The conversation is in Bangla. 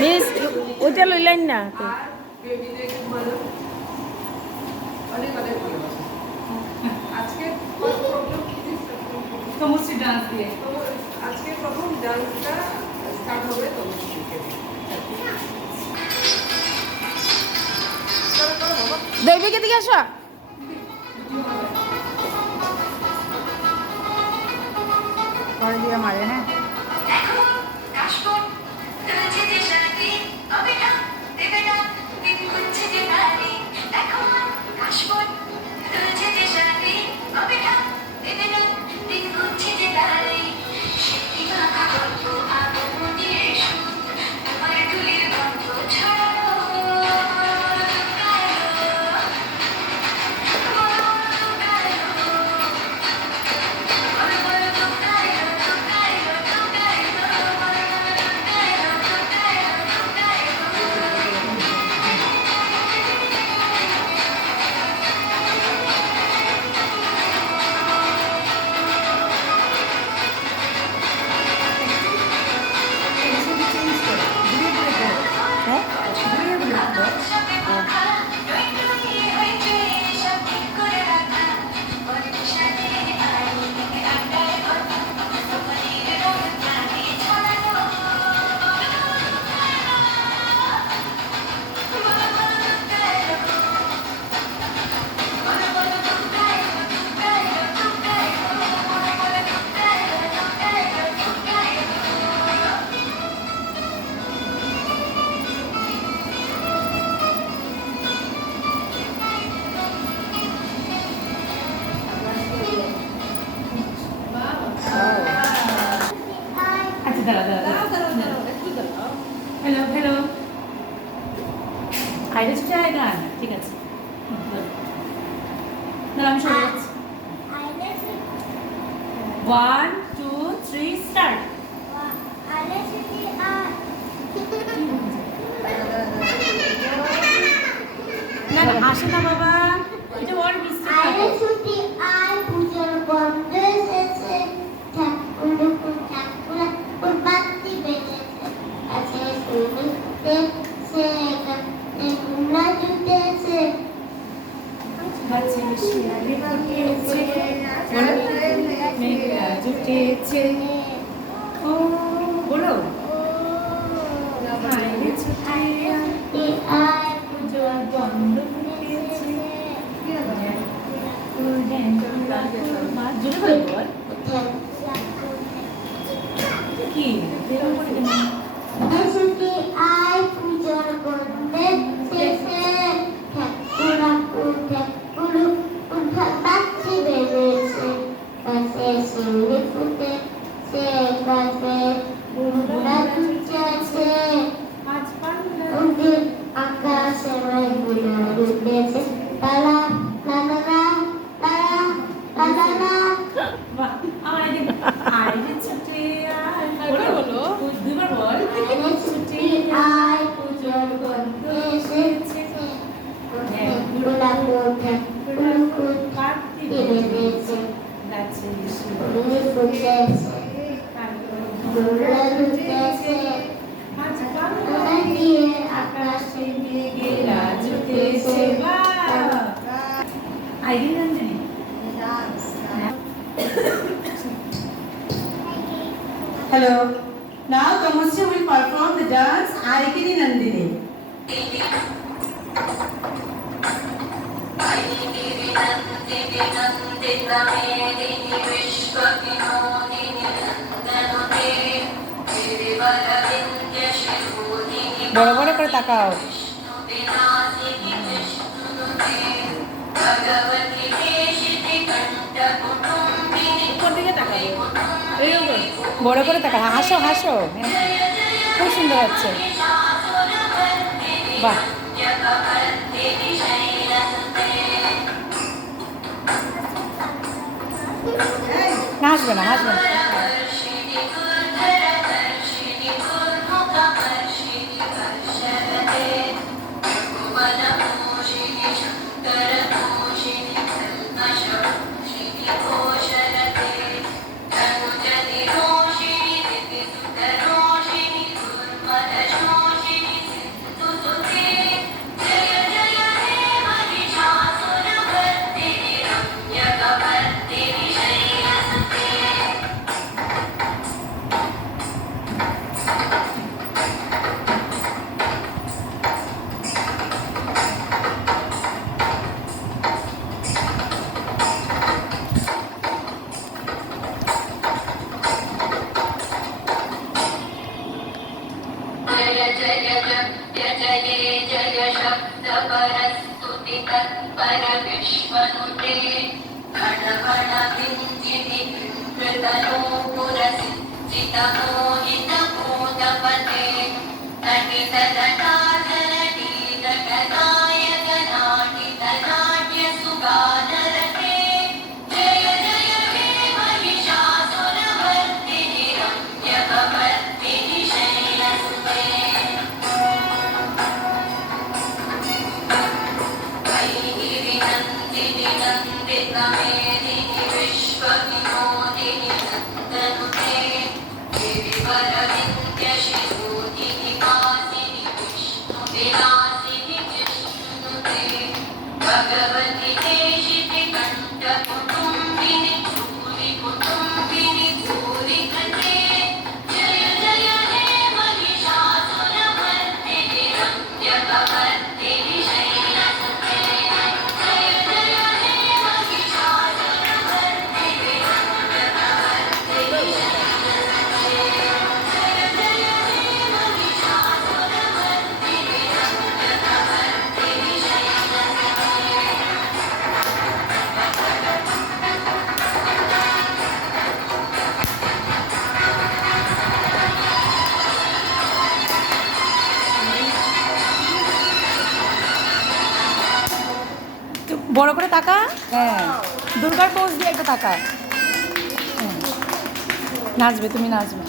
মিস ওইটা লইলেন না তো অনেক অনেক ভালোবাসা আজকে তমশ্রী ডান্স দিয়ে আজকে প্রথম ডান্সটা স্টার্ট হবে তমশ্রী থেকে দৈবিক এদিকে আসো পরে দিয়ে মারে হ্যাঁ আচ্ছা দাঁড়া হ্যালো হ্যালো আইরে চাই গান ঠিক আছে দাঁড়া আমি শুরু করছি 1 2 3 স্টার্ট না আসে না বাবা এটা ওর মিস্টেক জুটেছে ও বলো বন্ধ জুড়ে বল কি Hello. Now Tamasya will perform the dance Aikini Nandini. বড় বড় করে তাকাও কোন দিকে তাকাও বড় করে তাকাও হাসো হাসো খুব সুন্দর হচ্ছে বাহ হাসবে না হাসবে না जय शब्द परस्तुति तत्पर विश्वनुते गणगण विन्दिनि कृतनो पुरसिद्धित मोहित भूतपते नटित नटाधरणीत गणायक नाटित नाट्य सुगानरते जय जय हे महिषासुरमर्दिनि रम्यकपर्दिनि शैलसुते नन्दिनि नन्दितमेदिनि विश्वविनोदिनि नन्दनुते गिरिवरविन्द्यशिरोधिनि वासिनि विष्णुविलासिनि जिष्णुनुते भगवति देशिति कण्ठकुटुम्बिनि भूरि कुटुम्बिनि भूरि कृते जय जय हे महिषासुरमर्दिनि रम्यकपर्दिनि शैलसुते जय जय हे महिषासुरमर्दिनि रम्यकपर्दिनि शैलसुते जय जय हे महिषासुरमर्दिनि रम्यकपर्दिनि शैलसुते তো বড় করে তাকা। হ্যাঁ, দুর্গার পোজ দিয়ে একটা তাকা। হ্যাঁ, নাচবে, তুমি নাচবে।